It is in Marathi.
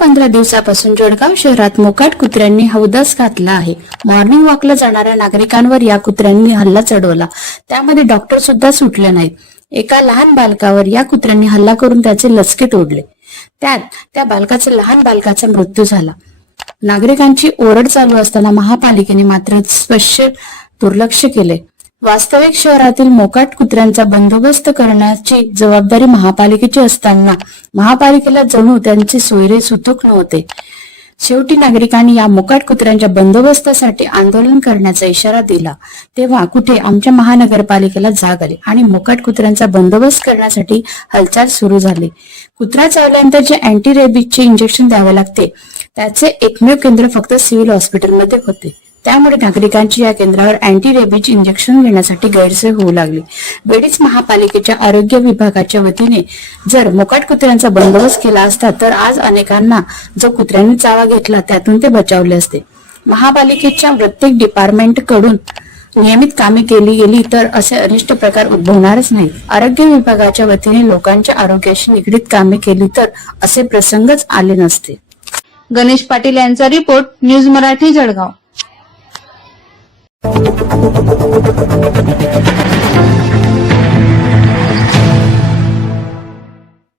पंधरा दिवसापासून जळगाव शहरात मोकाट कुत्र्यांनी हौदास घातला आहे. मॉर्निंग वॉकला जाणाऱ्या नागरिकांवर या कुत्र्यांनी हल्ला चढवला. त्यामध्ये डॉक्टर सुद्धा सुटले नाहीत. एका लहान बालकावर या कुत्र्यांनी हल्ला करून त्याचे लचके तोडले. त्यात त्या बालकाचा लहान बालकाचा मृत्यू झाला. नागरिकांची ओरड चालू असताना महापालिकेने मात्र स्पष्ट दुर्लक्ष केले. वास्तविक शहरातील मोकाट कुत्र्यांचा बंदोबस्त करण्याची जबाबदारी महापालिकेची असताना महापालिकेला जणू त्यांचे सोयरे सुतूक नव्हते. शेवटी नागरिकांनी या मोकाट कुत्र्यांच्या बंदोबस्तासाठी आंदोलन करण्याचा इशारा दिला. तेव्हा कुठे आमच्या महानगरपालिकेला जाग आली आणि मोकाट कुत्र्यांचा बंदोबस्त करण्यासाठी हालचाल सुरू झाली. कुत्रा चावल्यानंतर जे अँटी रेबीजचे इंजेक्शन द्यावे लागते त्याचे एकमेव केंद्र फक्त सिव्हिल हॉस्पिटलमध्ये होते. त्यामुळे नागरिकांची या केंद्रावर अँटी रेबीज इंजेक्शन घेण्यासाठी गैरसोय होऊ लागली. वेळीच महापालिकेच्या आरोग्य विभागाच्या वतीने जर मोकाट कुत्र्यांचा बंदोबस्त केला असता तर आज अनेकांना जो कुत्र्यांनी चावा घेतला त्यातून ते बचावले असते. महापालिकेच्या प्रत्येक डिपार्टमेंटकडून नियमित कामे केली गेली तर असे अनिष्ट प्रकार उद्भवणारच नाही. आरोग्य विभागाच्या वतीने लोकांच्या आरोग्याशी निगडीत कामे केली तर असे प्रसंगच आले नसते. गणेश पाटील यांचा रिपोर्ट न्यूज मराठी जळगाव. フフフフ。